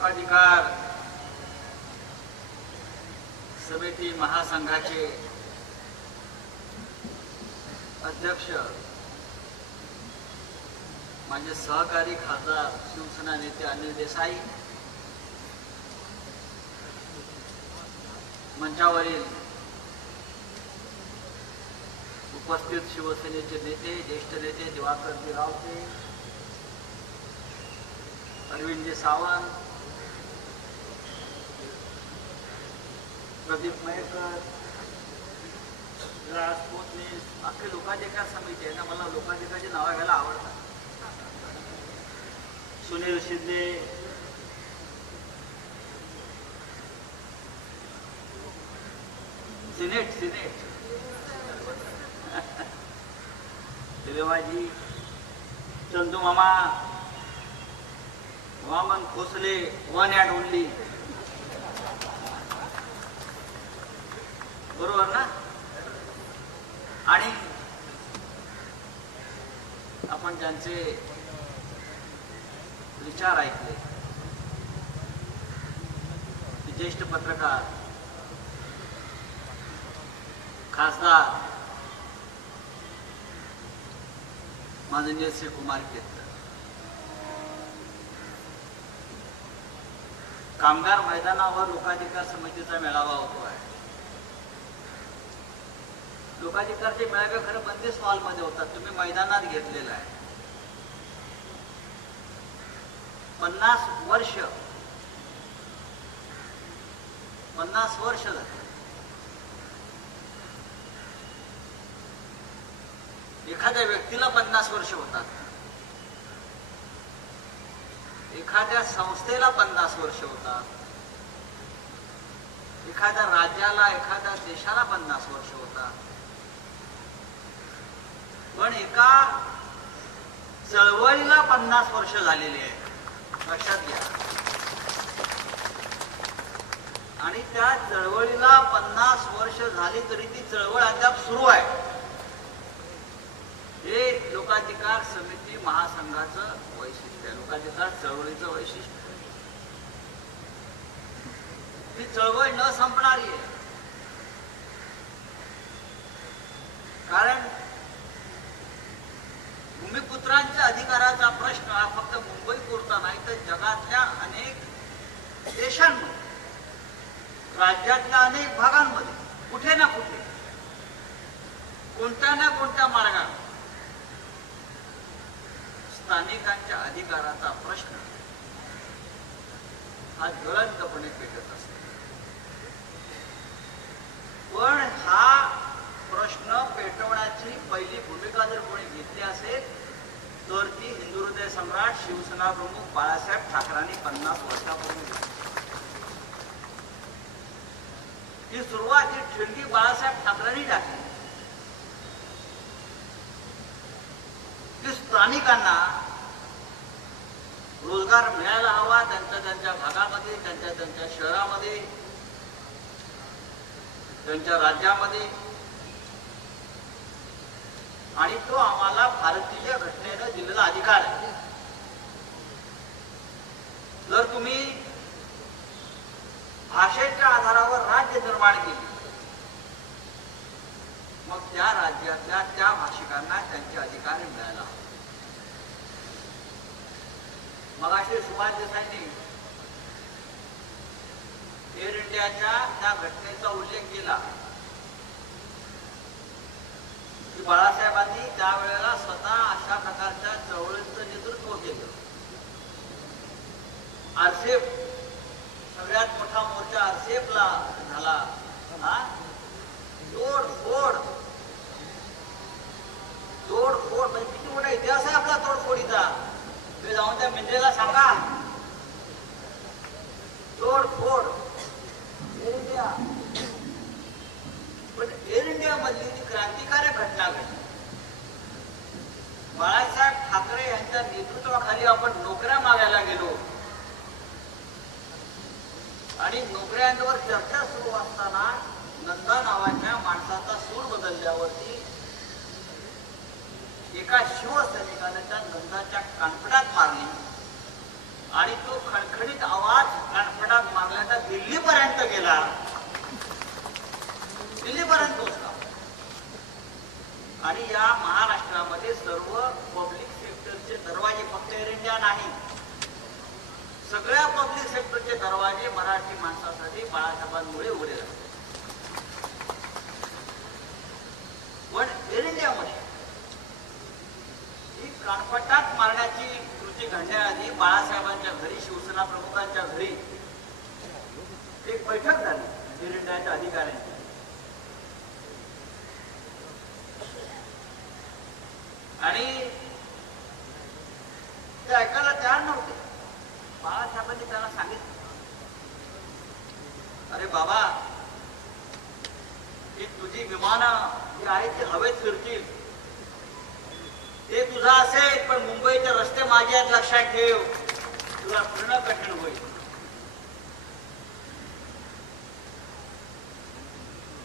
लोकाधिकार समिती महासंघाचे अध्यक्ष माझे सहकारी खासदार शिवसेना नेते अनिल देसाई, मंचावरील उपस्थित शिवसेनेचे नेते, ज्येष्ठ नेते दिवाकरजी रावते, अरविंदजी सावंत, प्रदीप मयेकर, राजपूतनीस, अख्खे लोकाधिकार समिती आहे ना. मला लोकाधिकारची नावं घ्यायला आवडतात. सुनील शिंदे, सिनेट दिलेवाजी, चंदू मामा, वामन खोसले, वन अँड ओनली, बरोबर ना. आणि आपण ज्यांचे विचार ऐकले, ज्येष्ठ पत्रकार खासदार माननीय श्री कुमार केतकर, कामगार मैदानावर लोकाधिकार समितीचा मेळावा होतो आहे. लोकाधिकारचे मेळावे खरं बंदिस्त हॉलमध्ये होतात, तुम्ही मैदानात घेतलेला आहे. 50 वर्ष झाली. एखाद्या व्यक्तीला 50 वर्ष होतात, एखाद्या संस्थेला 50 वर्ष होतात, एखाद्या राज्याला, एखाद्या देशाला 50 वर्ष होतात. पण एका चळवळीला 50 वर्ष झालेली आहे, लक्षात घ्या. आणि त्या चळवळीला 50 वर्ष झाली तरी ती चळवळ अद्याप सुरू आहे. हे लोकाधिकार समिती महासंघाचं वैशिष्ट्य आहे, लोकाधिकार चळवळीचं वैशिष्ट्य. ही चळवळ न संपणारी आहे. कारण भूमिपुत्रांच्या अधिकाराचा प्रश्न हा फक्त मुंबई पुरता नाही, तर जगातल्या अनेक देशांमध्ये, राज्यातल्या अनेक भागांमध्ये कुठे ना कुठे, कोणत्या ना कोणत्या मार्गाने स्थानिकांच्या अधिकाराचा प्रश्न हा ज्वलंतपणे पेटत असतो. पण हा प्रश्न पेटवण्याची पहिली भूमिका जर कोणी घेतली असेल तर ती हिंदू हृदय सम्राट शिवसेना प्रमुख बाळासाहेब ठाकरेंनी 50 वर्षापूर्वी घेतली. ही सुरुवात, ही ठिणगी बाळासाहेब ठाकरेंनी टाकली की स्थानिकांना रोजगार मिळायला हवा, त्यांच्या भागामध्ये, त्यांच्या शहरामध्ये, त्यांच्या राज्यामध्ये. आणि तो आम्हाला भारतीय घटनेनं दिलेला अधिकार आहे. जर तुम्ही भाषेच्या आधारावर राज्य निर्माण केले, मग त्या राज्यातल्या त्या भाषिकांना त्यांचे अधिकार मिळायला हवे. मगाशी सुभाष देसाईंनी एअर इंडियाच्या त्या घटनेचा उल्लेख केला की बाळासाहेबांनी त्यावेळेला स्वतः अशा प्रकारच्या चळवळीचं नेतृत्व केलं. आरसेप, सगळ्यात मोठा मोर्चा आरसेपला झाला. तोडफोड म्हणजे किती मोठा इतिहास आहे आपला तोडफोडीचा. ते जाऊन त्या मिंद्रेला सांगा. तोडफोड एअर इंडिया, पण एअर इंडिया मधली ती क्रांतिकारक घटना घडली. बाळासाहेब ठाकरे यांच्या नेतृत्वाखाली आपण नोकऱ्या मागायला गेलो आणि नोकऱ्यांवर चर्चा सुरू असताना नंदा नावाच्या माणसाचा सूर बदलल्यावरती एका शिवसैनिकाने त्या नंदाच्या कानफडात मारली आणि तो खणखणीत आवाज नाशिकचे दरवाजे मराठी माणसासाठी बाळासाहेबांमुळे उघडे झाले. पण एअर इंडियामध्ये ही कानपट्टात मारण्याची कृती घडण्याआधी बाळासाहेबांच्या घरी, शिवसेना प्रमुखांच्या घरी एक बैठक झाली एअर इंडियाच्या अधिकाऱ्यांची. आणि ते ऐकायला तयार नव्हते. बाळासाहेबांनी त्यांना सांगितलं, अरे बाबा, ही तुझी विमानं जी आहेत ती हवेत फिरतील, ते तुझा असेल, पण मुंबईचे रस्ते माझे आहेत, लक्षात ठेव, तुला फिरणं कठीण होईल.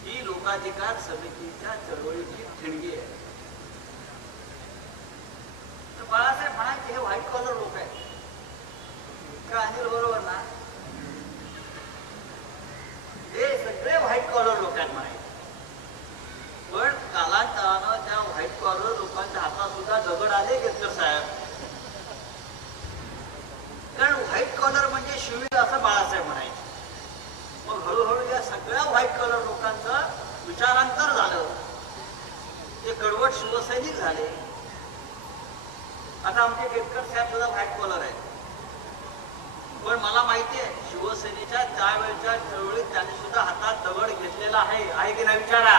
ही लोकाधिकार समितीच्या चळवळीची ठिणगी आहे. बाळासाहेब म्हणायचे हे व्हाईट कॉलर लोक आहेत का? अनिल बरोबर ना? हे सगळे व्हाईट कॉलर लोक आहेत म्हणायचे. पण कालांतरानं त्या व्हाईट कॉलर लोकांच्या हातात सुद्धा दगड आले केतकर साहेब. कारण व्हाईट कॉलर म्हणजे शिवी असं बाळासाहेब म्हणायचे. मग हळूहळू या सगळ्या व्हाईट कॉलर लोकांचं विचारांतर झालं, ते कडवट शिवसैनिक झाले. आता आमचे केतकर साहेब सुद्धा व्हाईट कॉलर आहेत. पण मला माहिती आहे शिवसेनेच्या त्यावेळच्या चळवळीत त्यांनी सुद्धा हातात दगड घेतलेला आहे की नाही? विचारा.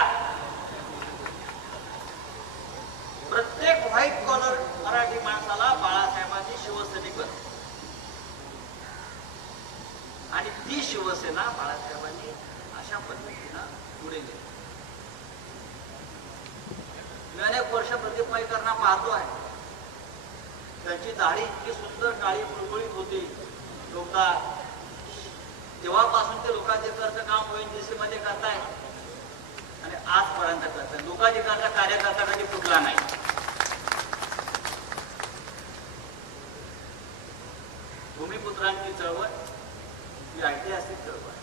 प्रत्येक व्हाईट कॉलर मराठी माणसाला बाळासाहेबांची शिवसैनिक बनते. आणि ती शिवसेना बाळासाहेबांनी अशा पद्धतीनं पुढे गेली. मी अनेक वर्ष प्रदीप पैकरांना पाहतो आहे. त्यांची दाढी इतकी सुंदर काळी बुळबुळीत होती. लोका तेव्हापासून ते लोकाधिकारचं काम ONGC मध्ये करताय आणि आजपर्यंत करताय. लोकाधिकारचा कार्यकर्ता कधी फुटला नाही. भूमिपुत्रांची चळवळ ही ऐतिहासिक चळवळ.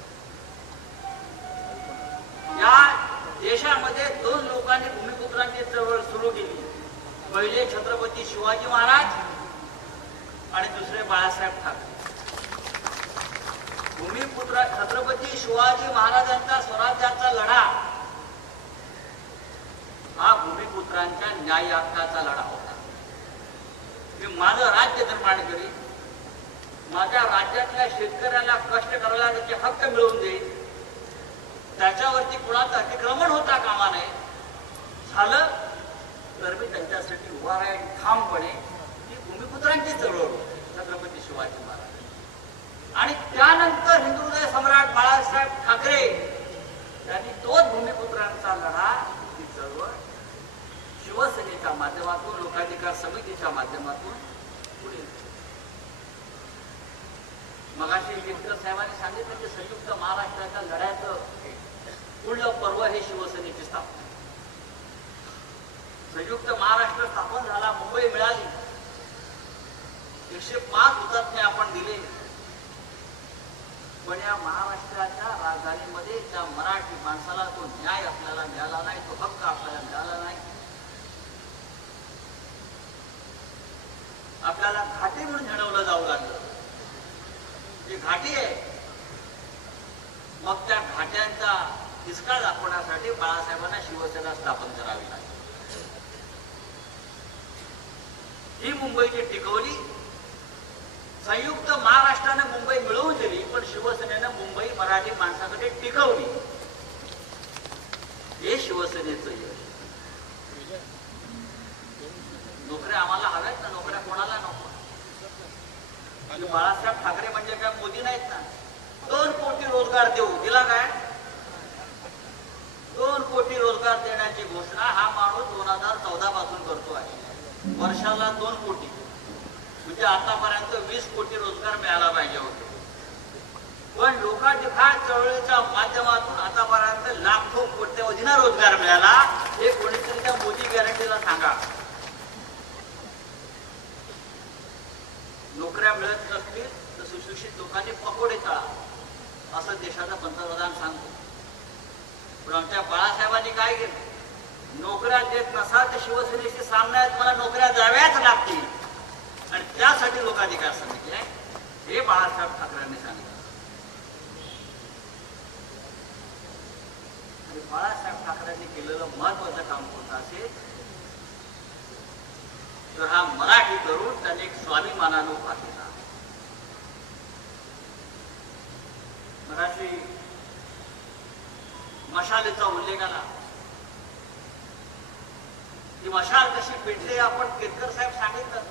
या देशामध्ये दोन लोकांनी भूमिपुत्रांची चळवळ सुरू केली. पहिले छत्रपती शिवाजी महाराज आणि दुसरे बाळासाहेब ठाकरे. भूमिपुत्र छत्रपती शिवाजी महाराजांचा स्वराज्याचा लढा हा भूमिपुत्रांच्या न्याय हक्काचा लढा होता. मी माझं राज्य निर्माण करीन, माझ्या राज्यातल्या शेतकऱ्याला कष्ट करायला त्याचे हक्क मिळवून देईल, त्याच्यावरती कुणाचं अतिक्रमण होता कामा नये. झालं तर मी त्यांच्यासाठी उभा राहील ठामपणे. ही भूमिपुत्रांची चळवळ होती, छत्रपती शिवाजी महाराज. आणि त्यानंतर हिंदुहृदय सम्राट बाळासाहेब ठाकरे यांनी तोच भूमिपुत्रांचा लढा, ही चळवळ शिवसेनेच्या माध्यमातून, लोकाधिकार समितीच्या माध्यमातून पुढे. मगाशी केतकर साहेबांनी सांगितलं की संयुक्त महाराष्ट्राच्या लढ्याचं पुढलं पर्व हे शिवसेनेची स्थापना. संयुक्त महाराष्ट्र स्थापन झाला, मुंबई मिळाली, 105 हुतात्मे आपण दिले. पण या महाराष्ट्राच्या राजधानीमध्ये त्या मराठी माणसाला तो न्याय आपल्याला मिळाला नाही, तो हक्क आपल्याला मिळाला नाही. आपल्याला घाटी म्हणून झेडवलं जाऊ लागलं. जी घाटी आहे, मग त्या घाट्यांचा तिसका दाखवण्यासाठी बाळासाहेबांना शिवसेना स्थापन करावी लागली. ही मुंबईची टिकवली. संयुक्त महाराष्ट्राने मुंबई मिळवून दिली, पण शिवसेनेनं मुंबई मराठी माणसाकडे टिकवली. हे शिवसेनेचं यश. नोकऱ्या आम्हाला हव्यात ना, नोकऱ्या कोणाला नको. बाळासाहेब ठाकरे म्हणजे काय मोदी नाहीत ना. 2 कोटी रोजगार देऊ, दिला काय? 2 कोटी रोजगार देण्याची घोषणा हा माणूस 2014 पासून करतो आहे. वर्षाला 2 कोटी, म्हणजे आतापर्यंत 20 कोटी रोजगार मिळाला पाहिजे होते. पण लोकाधिकार चळवळीच्या माध्यमातून आतापर्यंत लाखो कोट्यवधींना रोजगार मिळाला. हे कोणीतरी त्या मोदी गॅरंटीला सांगा. नोकऱ्या मिळत नसतील तर सुशिक्षित लोकांनी पकोडे तळा, असं देशाचा पंतप्रधान सांगतो. पण आमच्या बाळासाहेबांनी काय केलं? नोकऱ्या देत नसाल तर शिवसेनेशी सामन्यात मला नोकऱ्या द्याव्याच लागतील, आणि त्यासाठी लोकाधिकार समिती आहे हे बाळासाहेब ठाकरेंनी सांगितलं. आणि बाळासाहेब ठाकरेंनी केलेलं महत्वाचं काम कोणतं असेल तर हा मराठी तरुण त्याने एक स्वाभिमानानं उभा केला. मराठी मशालीचा उल्लेख आला. ही मशाल कशी पेटली आपण केतकर साहेब सांगितलं.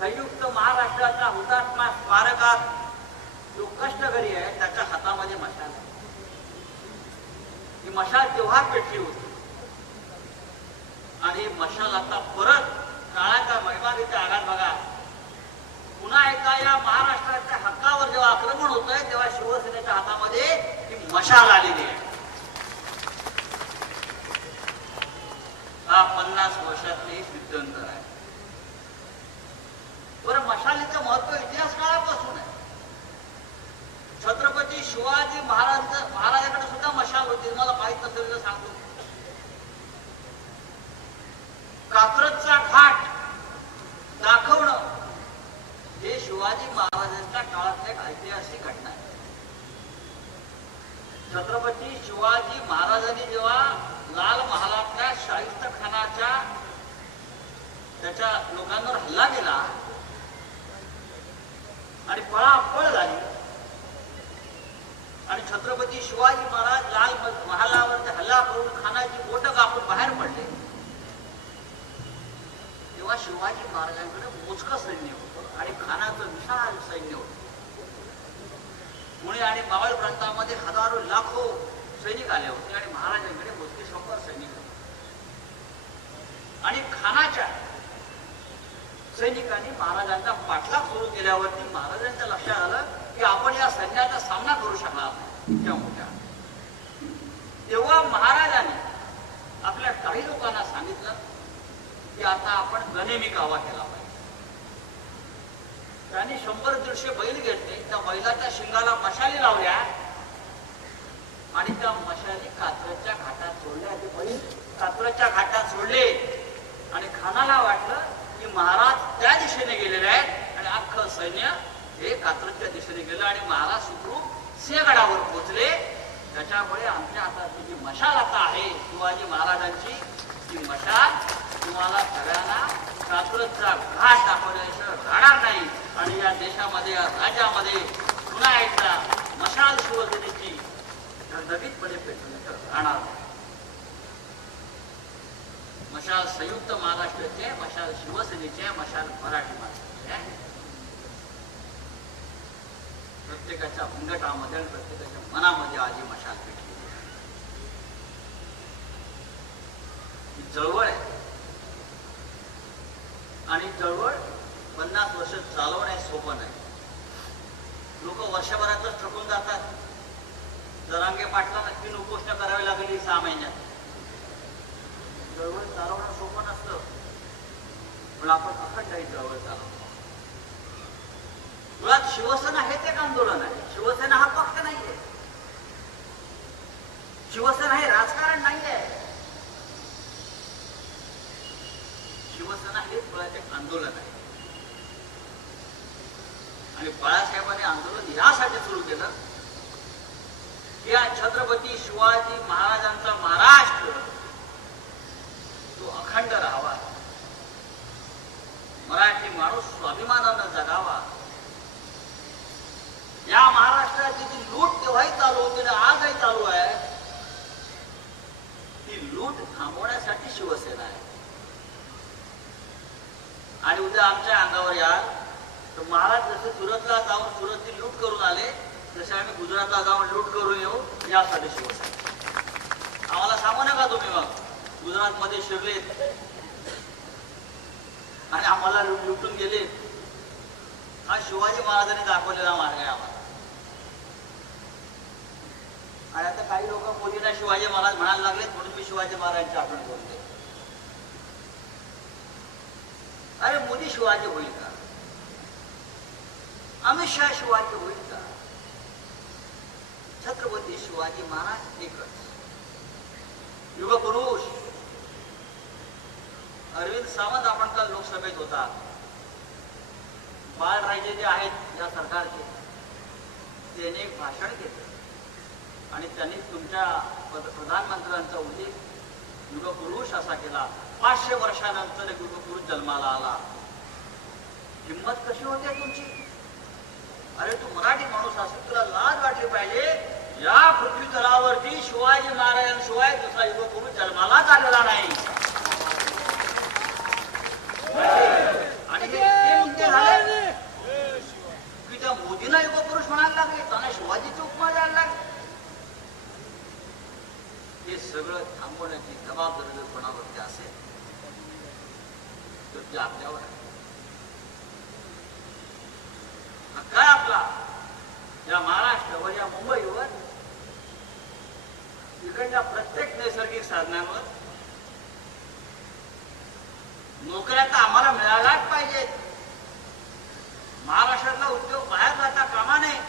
संयुक्त महाराष्ट्राच्या हुतात्मा स्मारकात जो कष्टकरी आहे त्याच्या हातामध्ये मशाल आहे. ही मशाल तेव्हा पेटली होती आणि मशाल आता परत काळाच्या महिमारीच्या आघात बघा. पुन्हा एकदा या महाराष्ट्राच्या हक्कावर जेव्हा आक्रमण होत आहे तेव्हा शिवसेनेच्या हातामध्ये ही मशाल आलेली आहे. हा 50 वर्षातले सिद्धांतर आहे. बरं, मशालीचं महत्व इतिहास काळापासून आहे. छत्रपती शिवाजी महाराजांकडे सुद्धा मशाल होती. मला माहित नसेल तर सांगतो. कात्रजचा घाट दाखवणं हे शिवाजी महाराजांच्या काळातली एक ऐतिहासिक घटना आहे. छत्रपती शिवाजी महाराजांनी जेव्हा लाल महालातल्या शाहिस्त खानाच्या त्याच्या लोकांवर हल्ला केला आणि पळापळ झाली आणि छत्रपती शिवाजी महाराज लाल महालावर हल्ला करून खानाची बोटं कापून बाहेर पडले तेव्हा शिवाजी महाराजांकडे मोजकं सैन्य होतं आणि खानाचं विशाल सैन्य होतं. पुणे आणि मावळ प्रांतामध्ये हजारो लाखो सैनिक आले होते आणि महाराजांकडे मोजके 100 सैनिक होते. आणि खानाच्या सैनिकांनी महाराजांचा पाठलाग सुरू केल्यावरती महाराजांच्या लक्षात आलं की आपण या सैन्याचा सामना करू शकणार नाही इतक्या मोठ्या. तेव्हा महाराजांनी आपल्या काही लोकांना सांगितलं की आता आपण गनेमी कावा केला पाहिजे. त्यांनी 100-150 बैल घेतले. त्या बैलाच्या शिंगाला मशाली लावल्या आणि त्या मशाली कात्रजच्या घाटात सोडल्या. ते बैल कात्रजच्या घाटात सोडले आणि खानाला वाटलं की महाराज त्या दिशेने गेलेले आहेत आणि अख्खं सैन्य हे कात्रजच्या दिशेने गेलं आणि महाराज सुखरूप सिंहगडावर पोहोचले. त्याच्यामुळे आमच्या हातात जी मशाल आता आहे शिवाजी महाराजांची, ती मशाल तुम्हाला सगळ्यांना कात्रजचा घाट दाखवल्याशिवाय राहणार नाही आणि या देशामध्ये या राज्यामध्ये पुन्हा एकदा मशाल शिवसेनेची धगधगीतपणे पेटवण्याचं राहणार नाही. मशाल संयुक्त महाराष्ट्राचे आहे, मशाल शिवसेनेचे आहे, मशाल मराठी माणसाचे आहे. प्रत्येकाच्या मुंगटामध्ये आणि प्रत्येकाच्या मनामध्ये आज ही मशाल पेटली. ही चळवळ आहे आणि चळवळ 50 वर्ष चालवणे सोपं नाही. लोक वर्षभरातच थकून जातात. जरांगे पाटलांना 3 उपोषणं करावी लागली 6 महिन्यात. चळवळ चालवणं सोपं नसतं पण आपण अखंड ही चळवळ चालवतो. मुळात शिवसेना हेच एक आंदोलन आहे. शिवसेना हा पक्ष नाहीये. शिवसेना हे राजकारण नाहीये. शिवसेना हेच मुळात एक आंदोलन आहे. आणि बाळासाहेबांनी आंदोलन यासाठी सुरू केलं की या छत्रपती शिवाजी महाराजांचा महाराष्ट्र तो अखंड राहावा. मराठी माणूस स्वाभिमानानं जगावा. या महाराष्ट्राची जी लूट तेव्हाही चालू होती आणि आजही चालू आहे ती लूट थांबवण्यासाठी शिवसेना आहे. आणि उद्या आमच्या अंगावर याल तर महाराज जसे सुरतला जाऊन सुरतची लूट करून आले तसे आम्ही गुजरातला जाऊन लूट करून येऊ यासाठी शिवसेना. आम्हाला सांगू नका तुम्ही मग गुजरातमध्ये शिरलेत आणि आम्हाला लुटून गेले. हा शिवाजी महाराजांनी दाखवलेला मार्ग आहे आम्हाला. आणि आता काही लोक मोदींना शिवाजी महाराज म्हणायला लागलेत म्हणून मी शिवाजी महाराजांची आठवण करते. अरे मोदी शिवाजी होईल का? अमित शहा शिवाजी होईल का? छत्रपती शिवाजी महाराज एकच युगपुरुष. अरविंद सावंत आपण काल लोकसभेत होता. बाळराजे जे आहेत या सरकारचे त्याने एक भाषण केलं आणि त्यांनी तुमच्या प्रधानमंत्र्यांचा उल्लेख युगपुरुष असा केला. 500 वर्षानंतर युगपुरुष जन्माला आला. हिंमत कशी होते तुमची? अरे तू मराठी माणूस असेल, तुला लाज वाटली पाहिजे. या पृथ्वी तलावरती शिवाजी महाराजांशिवाय दुसरा युगपुरुष जन्मालाच आलेला नाही. आणि हे मुद्दे झाले की त्या मोदींना युगपुरुष म्हणायला लागले, त्यांना शिवाजीची उपमा द्यायला लागली. हे सगळं थांबवण्याची जबाबदारी जर कोणावरती असेल तर ते आपल्यावर आहे. काय आपला या महाराष्ट्रावर, या मुंबईवर, इकडच्या प्रत्येक नैसर्गिक साधनांवर नोकऱ्या तर आम्हाला मिळाल्याच पाहिजेत. महाराष्ट्रातला उद्योग बाहेर जाता कामा नये.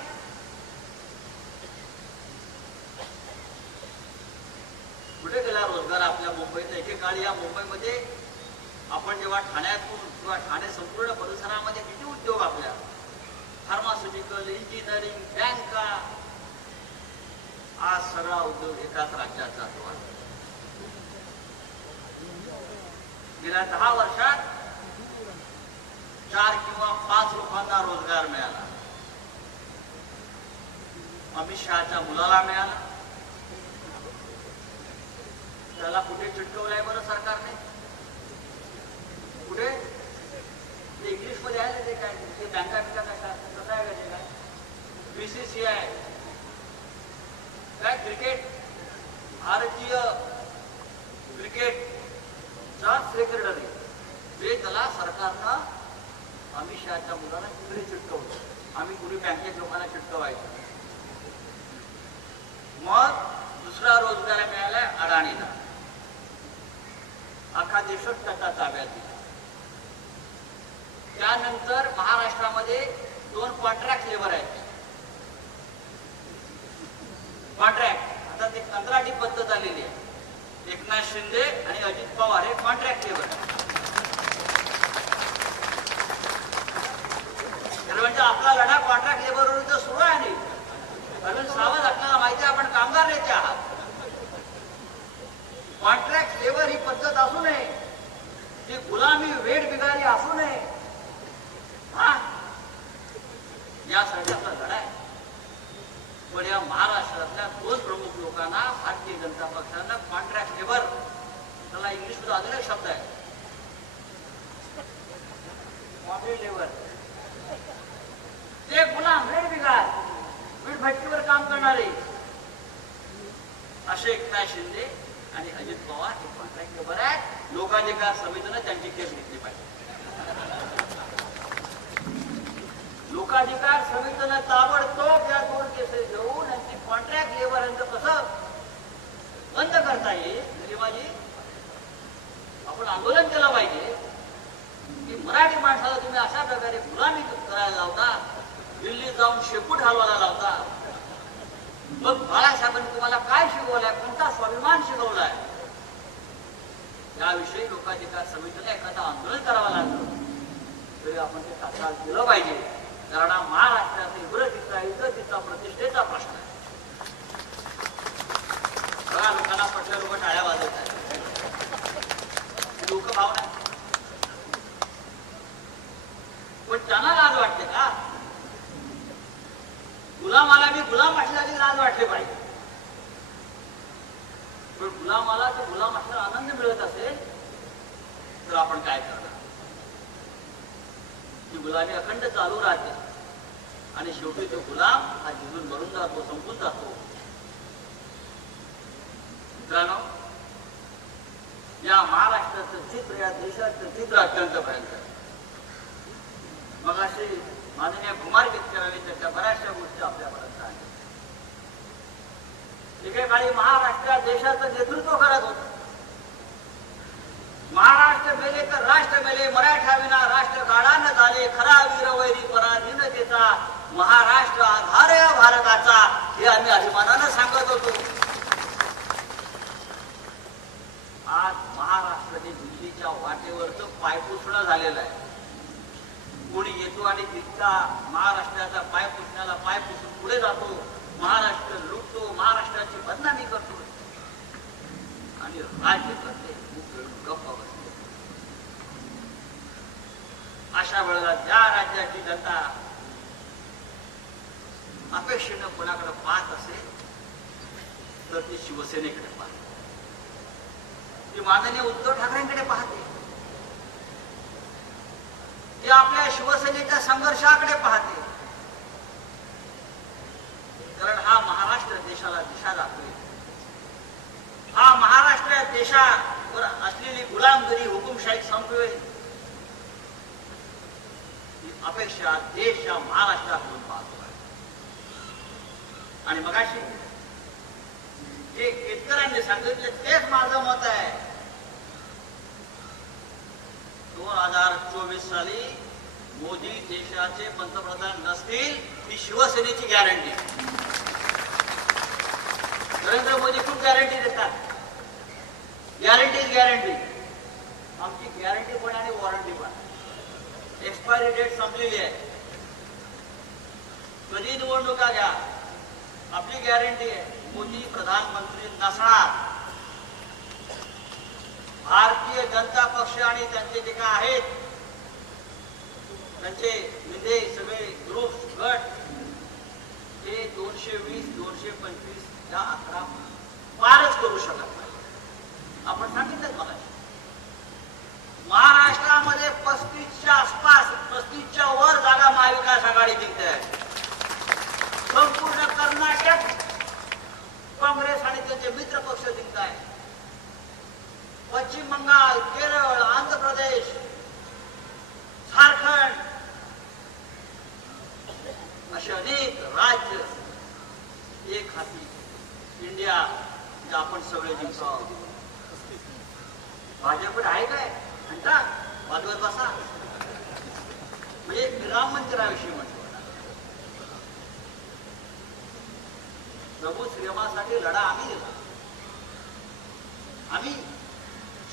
कुठे गेला रोजगार आपल्या मुंबईत? एकेकाळी या मुंबईमध्ये आपण जेव्हा ठाण्यातून किंवा ठाणे संपूर्ण परिसरामध्ये किती उद्योग आपल्या, फार्मास्युटिकल, इंजिनिअरिंग, बँका, आज सगळा उद्योग एकाच राज्यात जातो. गेल्या 10 वर्षात 4 किंवा 5 लोकांना रोजगार मिळाला. अमित शहाच्या मुलाला मिळाला. त्याला कुठे चिटकवलंय बरं सरकारने? कुठे? ते इंग्लिश मध्ये आहे ते काय, ते बँका बिका कसं आहे का? काय BCCI काय, क्रिकेट, भारतीय क्रिकेटचा सेक्रेटरी, ते त्याला सरकारनं अमित शहाच्या मुलाला तिकडे चिटकवलं. आम्ही कुठे बँकेत लोकांना चिटकवायचं. मग दुसरा रोजगार मिळालाय अडाणीला. अख्खा देशच त्याचा ताब्यात दिला. त्यानंतर महाराष्ट्रामध्ये 2 कॉन्ट्रॅक्ट लेबर आहेत. कॉन्ट्रॅक्ट आता ते कंत्राटी पद्धत आलेली आहे. एकनाथ शिंदे आणि अजित पवार हे कॉन्ट्रॅक्ट लेबर आहेत. म्हणजे आपला लढा कॉन्ट्रॅक्ट लेबर विरुद्ध सुरू आहे. नाही अजून सावध, आपल्याला माहिती आहे आपण कामगार नेते आहात. कॉन्ट्रॅक्ट लेबर ही पद्धत असू नये, ती गुलामी, वेठ बिगारी असू नये. यासाठी आपला लढा आहे. पण या महाराष्ट्रातल्या 2 प्रमुख लोकांना भारतीय जनता पक्षानं कॉन्ट्रॅक्ट लेबर, त्याला इंग्लिश मध्ये अजून एक शब्द आहे, कॉन्ट्रॅक्ट लेबर, ते गुलाम, वेठ बिगार, वीट भट्टीवर काम करणारे असे एकनाथ शिंदे आणि अजित पवार हे कॉन्ट्रॅक्ट लेबर आहेत. लोकाधिकार समितीनं त्यांची केस घेतली पाहिजे. लोकाधिकार समितीनं ताबडतोब या 2 केसेस घेऊन यांची कॉन्ट्रॅक्ट लेबर यांचं कसं बंद करता येईल, गरिबाजी आपण आंदोलन केलं पाहिजे. की मराठी माणसाला तुम्ही अशा प्रकारे गुलामी करायला लावता, दिल्लीत जाऊन शेपूट हलवायला लावता. मग बाळासाहेबांनी तुम्हाला काय शिकवलंय, कोणता स्वाभिमान शिकवलाय? याविषयी लोकाधिकार समितीला एखादं आंदोलन करावं लागलं तरी आपण ते तात्काळ केलं पाहिजे. कारण हा महाराष्ट्रातील इज्जतीचा, प्रतिष्ठेचा प्रश्न आहे. बघा, लोकांना पटल्या लोक टाळ्या वाजवत आहेत. लोक भावना, पण त्यांना लाज वाटते का? गुलामाला मी गुलाम असल्याची लाज वाटली पाहिजे. पण गुलामाला तो गुलाम असल्याला आनंद मिळत असेल तर आपण काय करणार? ती गुलामी अखंड चालू राहते आणि शेवटी तो गुलाम हा जिजून मरून जातो, संपून जातो. मित्रांनो, या महाराष्ट्राचं चित्र, या देशाचं चित्र अत्यंत भयंकर. मग असे माननीय कुमार केतकरांनी त्याच्या बऱ्याचशा गोष्टी आपल्यापर्यंत आणल्या. एकेकाळी महाराष्ट्र देशाचं नेतृत्व करत होतं. महाराष्ट्र मेले तर राष्ट्र मेले, मराठा विना राष्ट्र गाडान झाले, खरा वीर वैरी पराधीनतेचा, महाराष्ट्र आधार भारताचा, हे आम्ही अभिमानानं सांगत होतो. आज महाराष्ट्राने दिल्लीच्या वाटेवरचं पायपुसणं झालेलं आहे. कोणी येतो आणि तितका महाराष्ट्राचा पाय पुसण्याला पाय पुसून पुढे जातो. महाराष्ट्र लुटतो, महाराष्ट्राची बदनामी करतो आणि राज्य करते गप्प बसते. अशा वेळेला ज्या राज्याची जनता अपेक्षेनं कोणाकडे पाहत असेल तर ती शिवसेनेकडे पाहते, ती माननीय उद्धव ठाकरेंकडे पाहते, ती आपल्या शिवसेनेच्या संघर्षाकडे पाहते. कारण हा महाराष्ट्र देशाला दिशा दाखवेल, हा महाराष्ट्र देशावर असलेली गुलामगिरी हुकुमशाही संपवेल ही अपेक्षा देश या महाराष्ट्राकडून पाहतो. आणि मगाशी जे केतकरांनी सांगितले तेच माझं मत आहे. 2024 साली मोदी देशाचे पंतप्रधान नसतील ही शिवसेनेची गॅरंटी. नरेंद्र मोदी खूप गॅरंटी देतात, गॅरंटी. आमची गॅरंटी पण आणि वॉरंटी पण. एक्सपायरी डेट संपलेली आहे, कधी निवडणुका घ्या, आपली गॅरंटी आहे मोदी प्रधानमंत्री नसणार. भारतीय जनता पक्ष आणि त्यांचे जे काय आहेत त्यांचे म्हणजे सगळे ग्रुप गट हे 220, 225 या आकडा पारच करू शकत नाही. आपण सांगितलं मला महाराष्ट्रामध्ये 35च्या आसपास, 35च्या वर जागा महाविकास आघाडी जिंकते आहे. संपूर्ण कर्नाटक काँग्रेस आणि त्यांचे मित्र पक्ष जिंकत आहे. पश्चिम बंगाल, केरळ, आंध्र प्रदेश, झारखंड असे अनेक राज्य एक हाती इंडिया जे आपण सगळे जिंकतो. भाजपकडे आहे काय म्हणता वाजवत बसा. म्हणजे राम मंदिराविषयी म्हणतो प्रभू श्रीरामासाठी लढा आम्ही दिला. आम्ही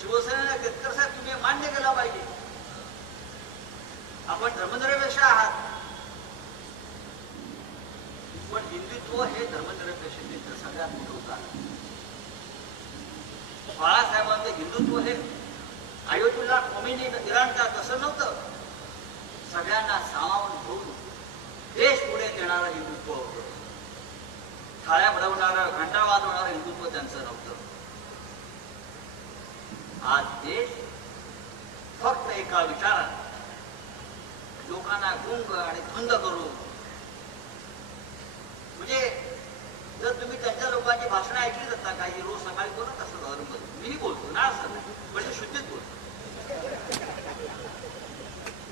शिवसेनेला केतकर साहेब तुम्ही मान्य केला पाहिजे. आपण धर्मनिरपेक्ष आहात पण हिंदुत्व हे धर्मनिरपेक्षतेचं सगळ्यात मोठं उदाहरण. बाळासाहेबांचं हिंदुत्व हे अयोध्या खोमेनी इराणचा तसं नव्हतं. सगळ्यांना सामावून घेऊन देश पुढे नेणारं हिंदुत्व होतं. थाळ्या भरवणारं, घंटा वाजवणारं हिंदुत्व त्यांचं नव्हतं. आज देश फक्त एका विचारात लोकांना गुंग आणि धुंद करून, म्हणजे जर तुम्ही त्यांच्या लोकांची भाषणं ऐकली जाता काही रोज सकाळी बोलत असं धर्म मीही बोलतो ना असं म्हणजे शुद्धीत बोलतो.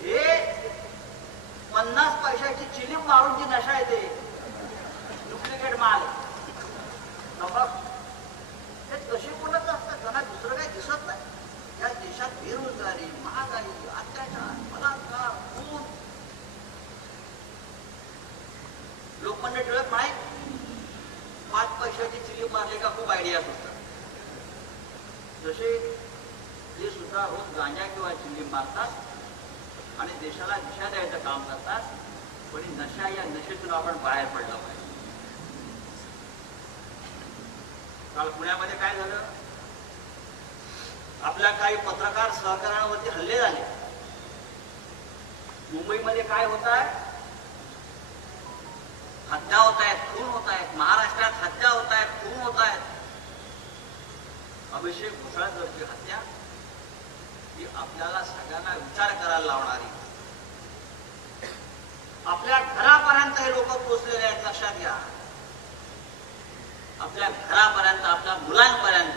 हे 50 पैशाची चिलीम मारून जी नशा येते डुप्लिकेट माल ते कशी बोलत असतात त्यांना दुसरं काही दिसत नाही. या देशात बेरोजगारी, महागाई, अत्याचार, बलात्कार, खून, लोकमान्य टिळक माहीत 5 पैशाची चिलीम मारली का खूप आयडिया सुचतात. जसे जे सुद्धा रोज गांजा किंवा चिलीम मारतात आणि देशाला दिशा द्यायचं काम करतात, पण नशा या नशेतून आपण बाहेर पडलं पाहिजे. काल पुण्यामध्ये काय झालं, आपल्या काही पत्रकार सहकाऱ्यांवरती हल्ले झाले. मुंबईमध्ये काय होत आहे, हत्या होत आहेत, खून होत आहेत. महाराष्ट्रात हत्या होत आहेत, खून होत आहेत. अभिषेक घोसाळकरची हत्या ही आपल्याला सगळ्यांना विचार करायला लावणारी. आपल्या घरापर्यंत हे लोक पोचलेले आहेत, लक्षात घ्या. आपल्या घरापर्यंत, आपल्या मुलांपर्यंत.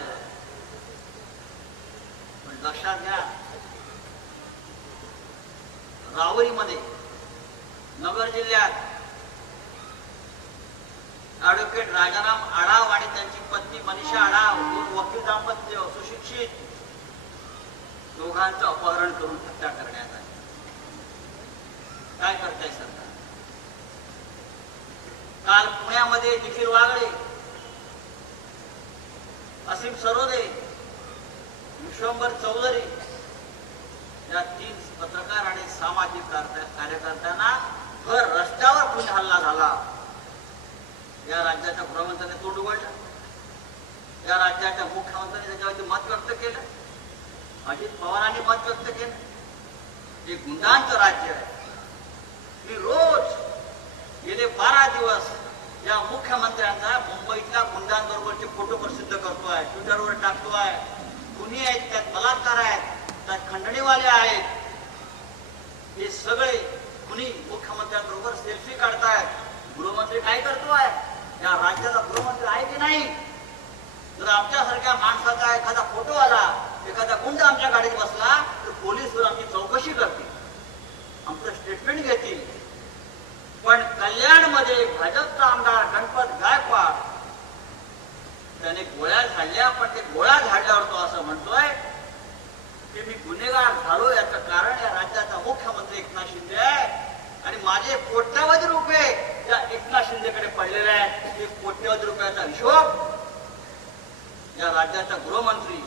पण लक्षात घ्या, राहुरीमध्ये नगर जिल्ह्यात ऍडव्होकेट राजाराम आढाव आणि त्यांची पत्नी मनीषा आढाव, 2 वकील दाम्पत्य सुशिक्षित, दोघांचं अपहरण करून हत्या करण्यात आली. काय करताय सरकार? काल पुण्यामध्ये निखिल वागळे, असीम सरोदे, विश्वंभर चौधरी या 3 पत्रकार आणि सामाजिक कार्यकर्त्यांना भर रस्त्यावर खून हल्ला झाला. या राज्याच्या गृहमंत्र्याने तोंड उघडलं, या राज्याच्या मुख्यमंत्र्यांनी त्याच्यावरती मत व्यक्त केलं, अजित पवारांनी मत व्यक्त केलं. हे गुंडांचं राज्य आहे. मी रोज गेले 12 दिवस या मुख्यमंत्र्यांचा मुंबईतल्या गुंडांबरोबरचे फोटो प्रसिद्ध करतोय, ट्विटरवर टाकतोय. कुणी आहेत, त्यात बलात्कार आहेत, त्यात खंडणीवाले आहेत. हे सगळे कुणी मुख्यमंत्र्यांबरोबर सेल्फी काढतायत. गृहमंत्री काय करतोय? या राज्याचा गृहमंत्री आहे की नाही? जर आमच्यासारख्या माणसाचा एखादा फोटो आला, एखादा गुंड आमच्या गाडीत बसला, तर पोलीस आमची चौकशी करतील, आमचं स्टेटमेंट घेतील. पण कल्याणमध्ये भाजपचा आमदार गणपत गायकवाड त्याने गोळ्या झाडल्या, पण ते गोळ्या झाडल्यावर तो असं म्हणतोय की मी गुन्हेगार झालो. याचं कारण या राज्याचा मुख्यमंत्री एकनाथ शिंदे आहे आणि माझे कोट्यवधी रुपये त्या एकनाथ शिंदेकडे पडलेले आहेत. ते कोट्यवधी रुपयाचा हिशोब या राज्याचा गृहमंत्री,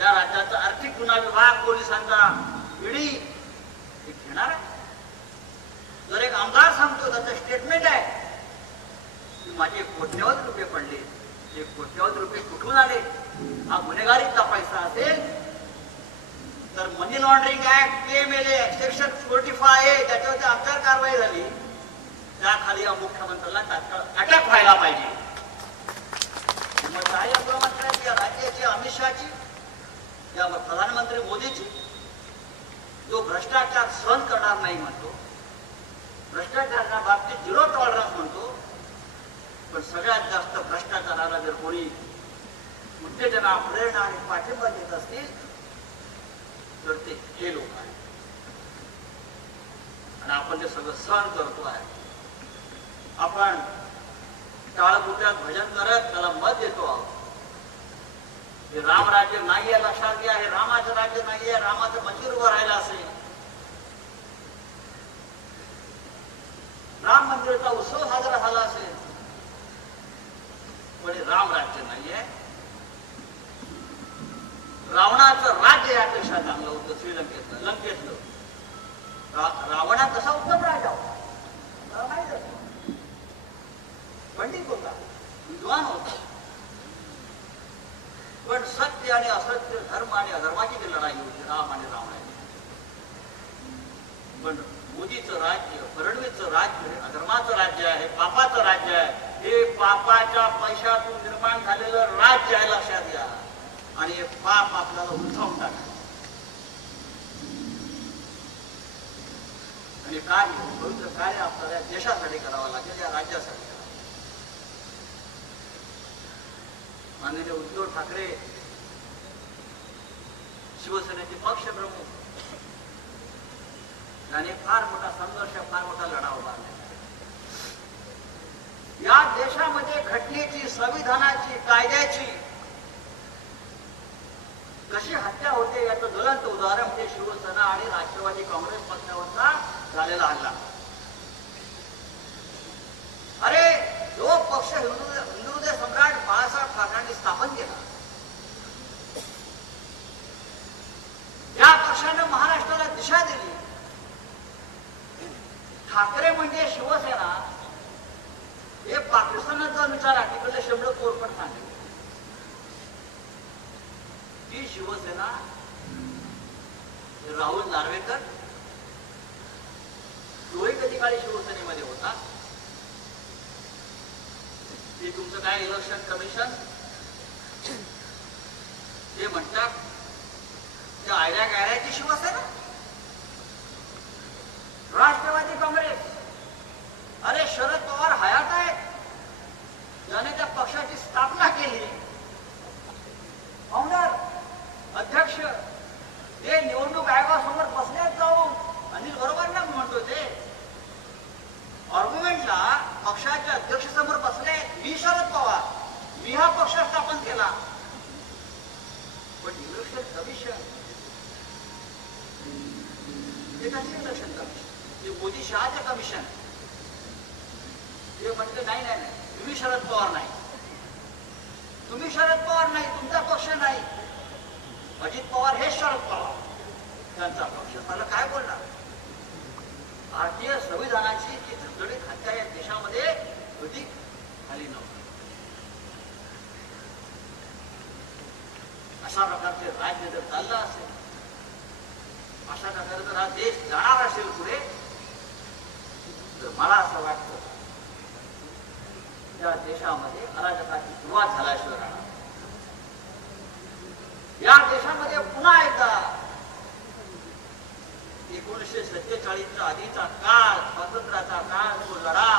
या राज्याचा आर्थिक गुन्हा विभाग, पोलिसांचा ईडी हे घेणार आहे. जर एक आमदार सांगतो, त्याचं स्टेटमेंट आहे की माझे कोट्यवधी रुपये पडले, ते कोट्यवधी रुपये कुठून आले, हा गुन्हेगारीचा पैसा असेल तर money laundering act, PMLA section 45A त्याच्यावरती आमच्यावर कारवाई झाली, त्याखाली या मुख्यमंत्र्याला तात्काळ अटक व्हायला पाहिजे. या गृहमंत्र्यांची, या राज्याची, अमित शहाची, या प्रधानमंत्री मोदीची, जो भ्रष्टाचार सहन करणार नाही म्हणतो, भ्रष्टाचाराच्या बाबतीत 0 टॉलरन्स म्हणतो, पण सगळ्यात जास्त भ्रष्टाचाराला जर कोणी उत्तेजना, प्रेरणा आणि पाठिंबा देत असतील तर ते हे लोक आहेत. आणि आपण ते सगळं सहन करतो आहे. आपण टाळपुट्यात भजन करत त्याला मत देतो आहोत. हे रामराज्य नाहीये, लक्षात घ्या. हे रामाचं राज्य नाहीये. रामाचं मंदिर उभं राहिलं असेल, राम मंदिराचा उत्सव साजरा झाला असेल, पण हे राम राज्य नाहीये. रावणाचं राज्य यापेक्षा चांगलं होतं श्रीलंकेतलं, लंकेतलं. रावणा कसा उत्तम राजा होता, पंडित होता, विद्वान होता, पण सत्य आणि असत्य, धर्म आणि अधर्माची ती लढाई होती राम आणि रावणाची. पण मोदीचं राज्य, फडणवीसचं राज्य अधर्माचं राज्य आहे, पापाचं राज्य आहे. हे पापाच्या पैशातून निर्माण झालेलं राज्य आहे, लक्षात घ्या. आणि हे पाप आपल्याला उलथवून टाका. आणि कार्य, पवित्र कार्य आपल्याला देशासाठी करावं लागेल, या राज्यासाठी. माननीय उद्धव ठाकरे शिवसेनेचे पक्षप्रमुख यांनी फार मोठा संघर्ष, फार मोठा लढा उभारला. या देशामध्ये घटनेची, संविधानाची, कायद्याची कशी हत्या होते याचं ज्वलंत उदाहरण म्हणजे शिवसेना आणि राष्ट्रवादी काँग्रेस पक्षावरचा झालेला हल्ला. अरे जो पक्ष हिंदुहृदय सम्राट बाळासाहेब ठाकरेंनी स्थापन केला, या पक्षाने महाराष्ट्राला दिशा दिली. ठाकरे म्हणजे शिवसेना हे पाकिस्तानाचा विचार आहे, तिकडले शब्द कोरपट सांगितले. ती शिवसेना, राहुल नार्वेकर तोही कधी काळी शिवसेनेमध्ये होता. ते तुमचं काय इलेक्शन कमिशन ते म्हणतात, त्या आयड्या गायऱ्याची शिवसेना, राष्ट्रवादी काँग्रेस. अरे शरद पवार हयात आहेत, ज्याने त्या पक्षाची स्थापना केली, फाउंडर, अध्यक्ष, ते निवडणूक आयोगासमोर बसण्यात जाऊन अनिल बरोबर ना म्हणतो ते आर्ग्युमेंटला पक्षाच्या अध्यक्षसमोर बसले, मी शरद पवार, मी हा पक्ष स्थापन केला. पण इलेक्शन कमिशन, ते कसं इलेक्शन कमिशन, ते मोदी शहाचं कमिशन, ते म्हणते नाही नाही नाही, तुम्ही शरद पवार नाही, तुम्ही शरद पवार नाही, तुमचा पक्ष नाही, अजित पवार हे शरद पवार त्यांचा पक्ष. मला काय बोलणार? भारतीय संविधानाची जी धडधडीत हत्या या देशामध्ये होती, खाली नव्हतं. अशा प्रकारचे राज्य जर चाललं असेल, अशा प्रकारे जर हा देश जाणार असेल पुढे, तर मला असं वाटतं या देशामध्ये अराजकाची सुरुवात झाल्याशिवाय राहणार. या देशामध्ये पुन्हा एकदा 1947च्या आधीचा काळ, स्वातंत्र्याचा काळ, तो लढा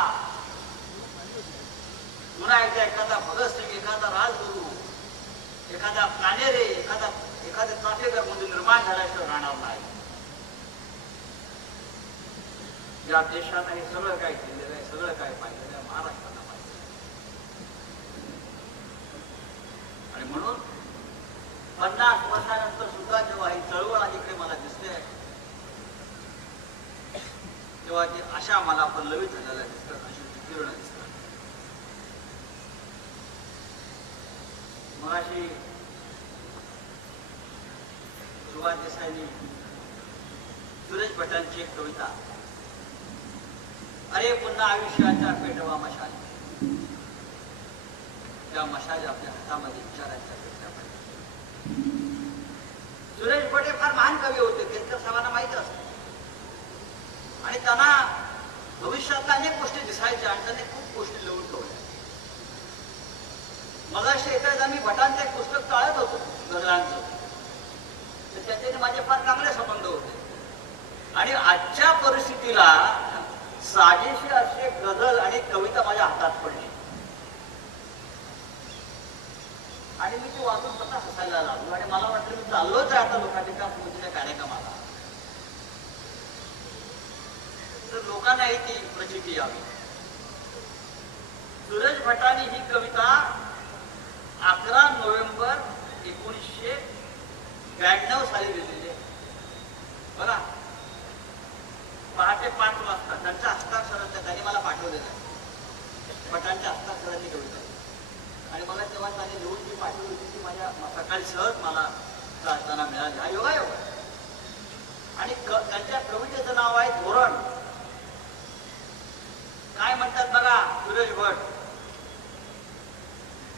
पुन्हा एकदा एखादा भगतसिंग, एखादा राजगुरू, एखादा कानेरे, एखादे चाफेकर म्हणजे निर्माण झाल्याशिवाय राहणार नाही. या देशानं हे सगळं काय केलेलं आहे, सगळं काय पाहिलेलं आहे, महाराष्ट्रानं पाहिलं. आणि म्हणून 50 वर्षानंतर सुद्धा जेव्हा ही चळवळ अलीकडे मला दिसते, तेव्हा ती आशा मला पल्लवित झालेल्या दिसतात, अशी किरण दिसतात. मगाशी सुभाष देसाईंनी सुरेश भटांची एक कविता, अरे पुन्हा आयुष्याच्या पेटवा मशाल, त्या मशाल आपल्या हातामध्ये विचारायच्या पेटल्या पाहिजे. सुरेश भट हे फार महान कवी होते, केतकर साहेबांना माहित असत, आणि त्यांना भविष्यातल्या अनेक गोष्टी दिसायच्या आणि त्यांनी खूप गोष्टी लिहून ठेवल्या. मगाशी येतात आम्ही भटांचं एक पुस्तक चाळत होतो गझलांचं, तर त्याच्याने माझे फार चांगले संबंध होते. आणि आजच्या परिस्थितीला साजेशी असे गझल आणि कविता माझ्या हातात पडली आणि मी ती वाचून स्वतः हसायला लागलो. आणि मला वाटलं मी चाललोच आहे आता लोकांच्या पोहोचल्या कार्यक्रमाला, तर लोकांनाही ती प्रचिती यावी. सुरेश भटांनी ही कविता 11 नोव्हेंबर 1992 साली लिहिलेली आहे. बघा, पहाटे 5 वाजता त्यांच्या हस्ताक्षरांच्या त्यांनी मला पाठवलेलं आहे, भटांच्या हस्ताक्षरांची कविता. आणि मला तेव्हा त्यांनी लिहून जी पाठवली होती ती माझ्या सकाळी सहज मला जाताना मिळाली. हा योगायोग आहे. आणि त्यांच्या कवितेचं नाव आहे धोरण. काय म्हणतात बघा सुरेश भट,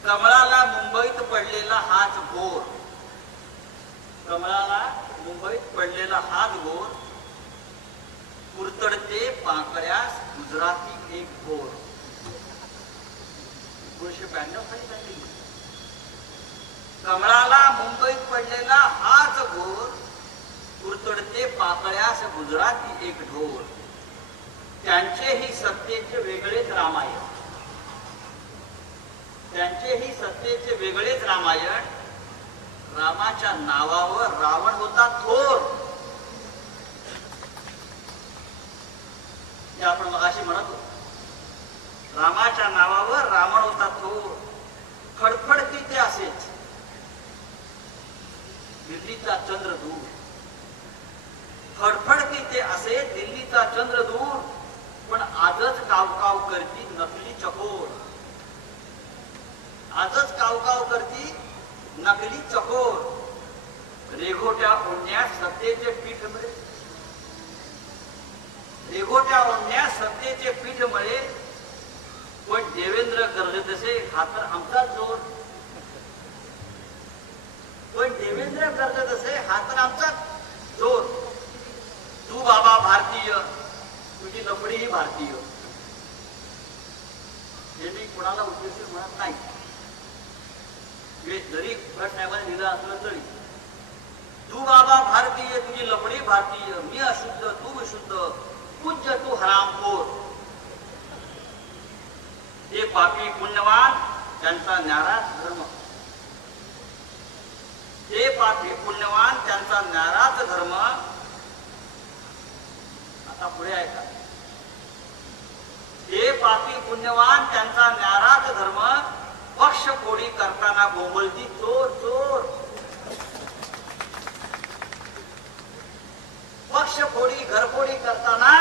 कमळाला मुंबईत पडलेला हाच घोर, कमळाला मुंबईत पडलेला हाच घोर, कुरतडते पाकळ्यास गुजराती एक घोर. 1992 साली त्यांनी कमळाला मुंबईत पडलेला हाच घोर, कुरतडते पाकळ्यास गुजराती एक ढोर. त्यांचेही सत्तेचे वेगळेच रामायण, त्यांचेही सत्तेचे वेगळेच रामायण, रामाच्या नावावर रावण होता थोर. हे आपण मगाशी म्हणत होतो, रामाच्या नावावर रावण होता थोर. फडफडती ते असेच दिल्लीचा चंद्र दूर, फडफडती ते असे दिल्लीचा चंद्र दूर, पण आजच कावकाव करती नकली चकोर, आजच कावकाव करती नकली चकोर. रेघोट्या ओढण्यास सत्तेचे पीठ मिळे, रेघोट्या ओढण्यास सत्तेचे पीठ मिळे, पण देवेंद्र गरजतसे हा तर आमचा जोर, पण देवेंद्र गरजतसे हा तर आमचा जोर. तू बाबा भारतीय, तुझी लफडी भारतीय. हे मी कुणाला उद्देशून म्हणत नाही, जरी भट साहेबांनी लिहिलं असलं तरी. तू बाबा भारतीय, तुझी लफडी भारतीय, मी अशुद्ध तू विशुद्ध, पूज्य तू हरामखोर. ते पापी पुण्यवान त्यांचा न्याराच धर्म, ते पापी पुण्यवान त्यांचा न्याराच धर्म. आता पुढे ऐका, ते पापी पुण्यवान त्यांचा न्याराच धर्म, पक्ष फोडी करताना बोंबलती चोर चोर. पक्ष फोडी घरफोडी करताना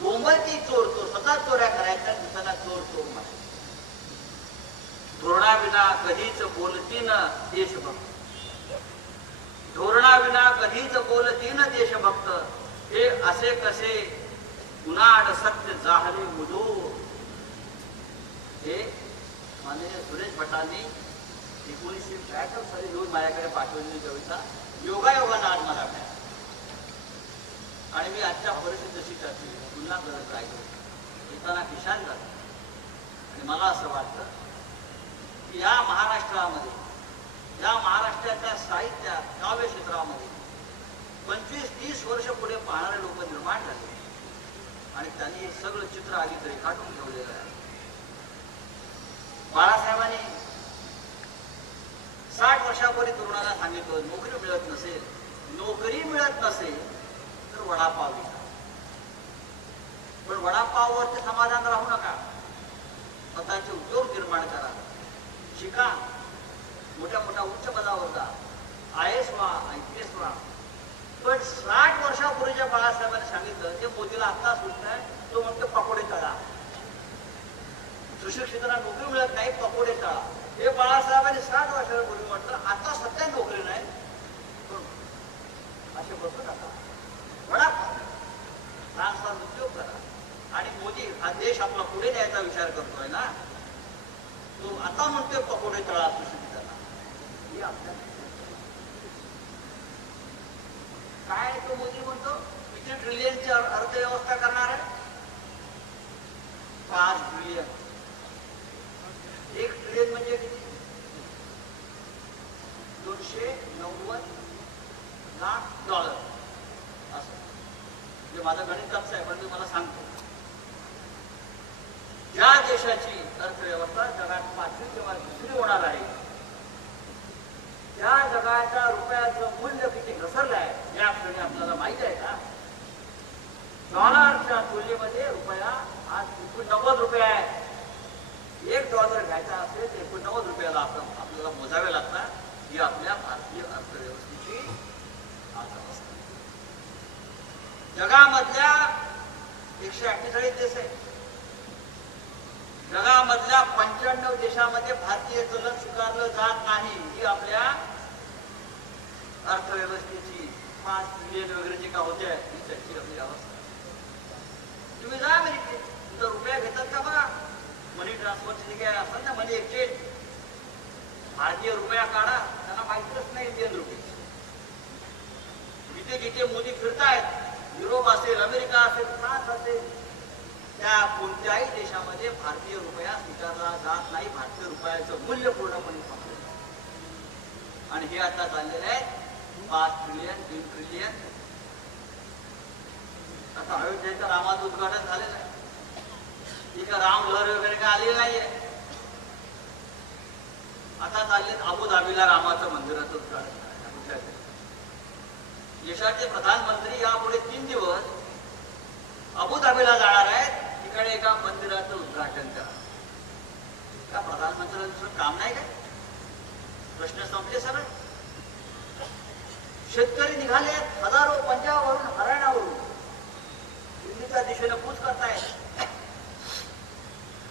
बोंबलती चोर चोर. स्वतः चोऱ्या करायच्या, दुसऱ्याला चोर चोर म्हणा. धोरणाविना कधीच बोलतीन देशभक्त, धोरणाविना कधीच बोलतीन देशभक्त. हे असे कसे उनाड सत्य जाहले मुदो, हे माननीय सुरेश भटांनी 1996 साली लिहून माझ्याकडे पाठवलेली कविता योगायोगानं आज मला मिळाली. आणि मी आजच्या परिस्थिती तशी त्याची तुलना करत राहिलो. येताना किशान झालं. आणि मला असं वाटतं की या महाराष्ट्रामध्ये, या महाराष्ट्राच्या साहित्यात, काव्य क्षेत्रामध्ये 25-30 वर्ष पुढे पाहणारे लोक निर्माण झाले आणि त्यांनी हे सगळं चित्र आधी रेखाटून ठेवलेलं आहे. बाळासाहेबांनी 60 वर्षापूर्वी तरुणाला सांगितलं नोकरी मिळत नसेल, नोकरी मिळत नसेल तर वडापाव विका. पण वडापाववरती समाधान राहू नका, स्वतःचे उद्योग निर्माण करा, शिका, मोठ्या मोठ्या उच्च पदावर जा, IAS व्हा, IPS व्हा. पण 60 वर्षापूर्वीच्या बाळासाहेबांनी सांगितलं ते मोदीला आता सुटत आहे. तो म्हणतो पकोडे तळा. सुशिक्षितांना नोकरी मिळत नाही, पकोडे तळा. हे बाळासाहेबांनी 60 वर्षापूर्वी म्हटलं. आता सध्या नोकरी नाही, असे बसू नका, वडापाव लहानसहान उद्योग करा. आणि मोदी हा देश आपला पुढे न्यायचा विचार करतोय ना, तो आता म्हणतोय पकोडे तळा सुशिक्षितांना. ही आपल्या काय तो मोदी म्हणतो किती ट्रिलियनची अर्थव्यवस्था करणार आहे? 5 ट्रिलियन. 1 ट्रिलियन म्हणजे किती? 290 लाख डॉलर. असं म्हणजे माझं गणित कच्चं आहे, पण मी मला सांगतो, ज्या देशाची अर्थव्यवस्था जगात 5वी किंवा 2री होणार आहे, त्या जगाच्या रुपयाचं मूल्य किती घसरलं आहे या क्षणी आपल्याला माहित आहे का? डॉलरच्या तुलनेमध्ये रुपया आज 89 रुपये आहे. $1 घ्यायचा असेल तर 89 रुपयाला आपल्याला मोजावे लागतात. ही आपल्या भारतीय अर्थव्यवस्थेची आज अवस्था. जगामधल्या 148 देश आहे. जगामधल्या 95 देशामध्ये भारतीय चलन स्वीकारलं जात नाही. ही आपल्या अर्थव्यवस्थेची 5 ट्रिलियन वगैरे जे का होते ही त्याची आपली अवस्था. तुम्ही जा अमेरिकेत, तिथं रुपया घेतात का बघा. मनी ट्रान्सफरची जे काय असेल ना, मनी एक्सचेंज, भारतीय रुपया काढा, त्यांना माहितीच नाही इंडियन रुपये. जिथे जिथे मोदी फिरतायत, युरोप असेल, अमेरिका असेल, फ्रान्स असेल, त्या कोणत्याही देशामध्ये भारतीय रुपया स्वीकारला जात नाही. भारतीय रुपयाचं मूल्य पूर्णपणे संपलेलं आहे. आणि हे आता चाललेलं आहे 5 ट्रिलियन, 3 ट्रिलियन. आता अयोध्येचं रामाचं उद्घाटन झालेलं आहे. ठीक आहे, राम लहर वगैरे काय आलेली नाहीये. आता चाललेत अबुधाबीला रामाचं मंदिराचं उद्घाटन करायचं. देशाचे प्रधानमंत्री यापुढे 3 दिवस अबुधाबीला जाणार आहेत. तिकडे एका मंदिराचं उद्घाटन करा. का प्रधानमंत्र्यांचं काम नाही काय? प्रश्न संपले सरळ. शेतकरी निघाले हजारो पंजाबवरून, हरियाणावरून दिल्लीच्या दिशेने कूच करतायत.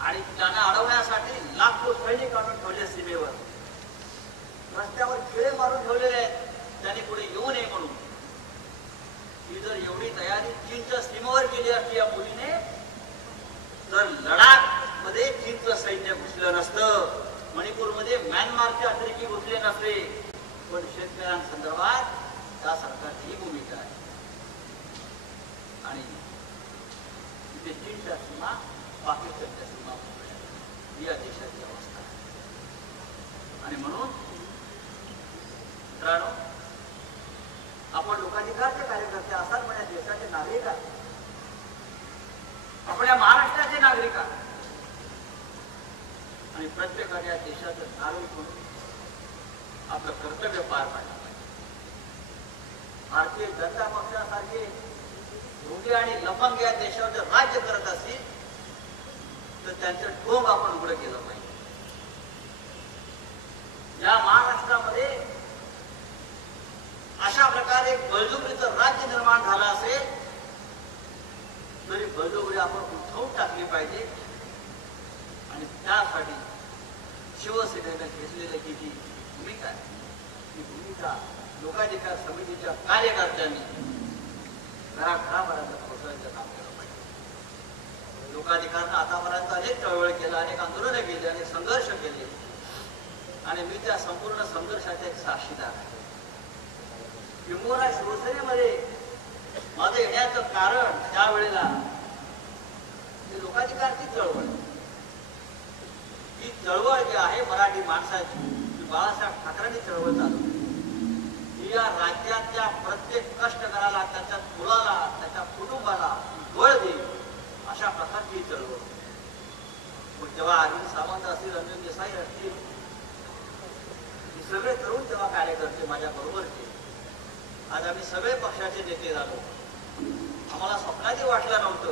आणि त्यांना अडवण्यासाठी लाखो सैनिक आणून ठेवले सीमेवर. रस्त्यावर खिळे मारून ठेवलेले आहेत त्यांनी पुढे येऊ नये म्हणून. ही जर एवढी तयारी चीनच्या सीमेवर केली असती या मुलीने, तर लडाख मध्ये चीनचं सैन्य घुसलं नसतं, मणिपूरमध्ये म्यानमारचे अतिरेकी घुसले नसते. पण शेतकऱ्यांसंदर्भात त्या सरकारची ही भूमिका आहे. आणि तिथे चीनच्या सीमा, पाकिस्तानच्या सीमा ही या देशाची अवस्था आहे. आणि म्हणून मित्रांनो, आपण लोकाधिकारचे कार्यकर्ते असाल, पण या देशाचे नागरिक आहात, आपण या महाराष्ट्राचे नागरिक आहात. आणि प्रत्येकाने या देशाचं नागरिक म्हणून आपलं कर्तव्य पार पाडलं पाहिजे. भारतीय जनता पक्षासारखे रोगी आणि लफंग या देशावर जर राज्य करत असतील तर त्यांचं ढोंग आपण उघडं केलं पाहिजे. या महाराष्ट्रामध्ये अशा प्रकारे बळजुगरीचं राज्य निर्माण झालं असेल तरी बळजुगरी आपण उठवून टाकली पाहिजे. आणि त्यासाठी शिवसेनेने घेतलेली ही भूमिका आहे, ही भूमिका लोकाधिकार समितीच्या कार्यकर्त्यांनी घराघरापर्यंत पोहोचवायचं काम केलं पाहिजे. लोकाधिकारानं आतापर्यंत अनेक चळवळ केलं, अनेक आंदोलनं केली, अनेक संघर्ष केले आणि मी त्या संपूर्ण संघर्षाचा एक साक्षीदार आहे. किंबहुना शिवसेनेमध्ये माझं येण्याचं कारण त्यावेळेला लोकाधिकारची चळवळ, ही चळवळ जी आहे मराठी माणसाची, जी बाळासाहेब ठाकरेंनी चळवळ चालवली, ही या राज्यातल्या प्रत्येक कष्टकऱ्याला, त्याच्या मुलाला, त्याच्या कुटुंबाला बळ देईल अशा प्रकारची चळवळ. मग जेव्हा अरविंद सावंत असतील, रणजित देसाई असतील, हे सगळे तरुण तेव्हा कार्यकर्ते माझ्या बरोबरचे, आज आम्ही सगळे पक्षाचे नेते झालो. आम्हाला स्वप्नातही वाटलं नव्हतं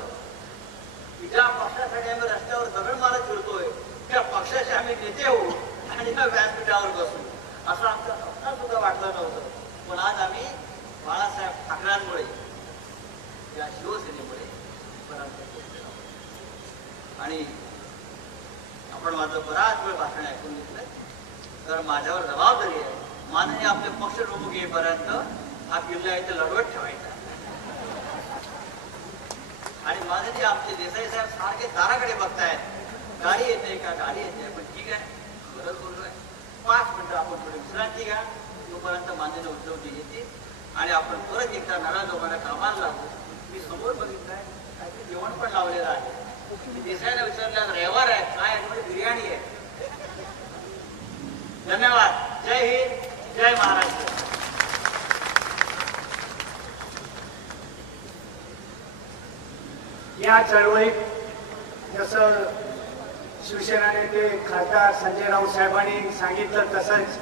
की ज्या पक्षासाठी आम्ही रस्त्यावर दगड मारत फिरतोय त्या पक्षाचे आम्ही नेते होऊ आणि त्या व्यासपीठावर बसू, असं आमच्या स्वप्नात सुद्धा वाटलं नव्हतं. पण आज आम्ही बाळासाहेब ठाकरेंमुळे, या शिवसेनेमुळे पर्यंत पोहोचलो. आणि आपण माझं बराच वेळ भाषण ऐकून घेतलंय, तर माझ्यावर जबाबदारी आहे, माननीय आपले पक्ष प्रमुख येईपर्यंत हा किल्ला इथे लढवत ठेवायचा. आणि माननीय आमचे देसाई साहेब सारखे दाराकडे बघतायत, गाडी येते का, गाडी येते, पण ठीक आहे, गरज बोललोय, 5 मिनिटं आपण थोडी विश्रांती घ्या, तोपर्यंत माननीय उद्धवजी येतील आणि आपण परत एकदा नव्या लोकांना कामाला लागू. मी समोर बघितलंय काहीतरी जेवण पण लावलेलं आहे. मी देसाईला विचारलं रविवार आहे काय, म्हणजे बिर्याणी आहे. धन्यवाद. जय हिंद, जय महाराष्ट्र. या चळवळीत जसं शिवसेना नेते खासदार संजय राऊत साहेबांनी सांगितलं तसंच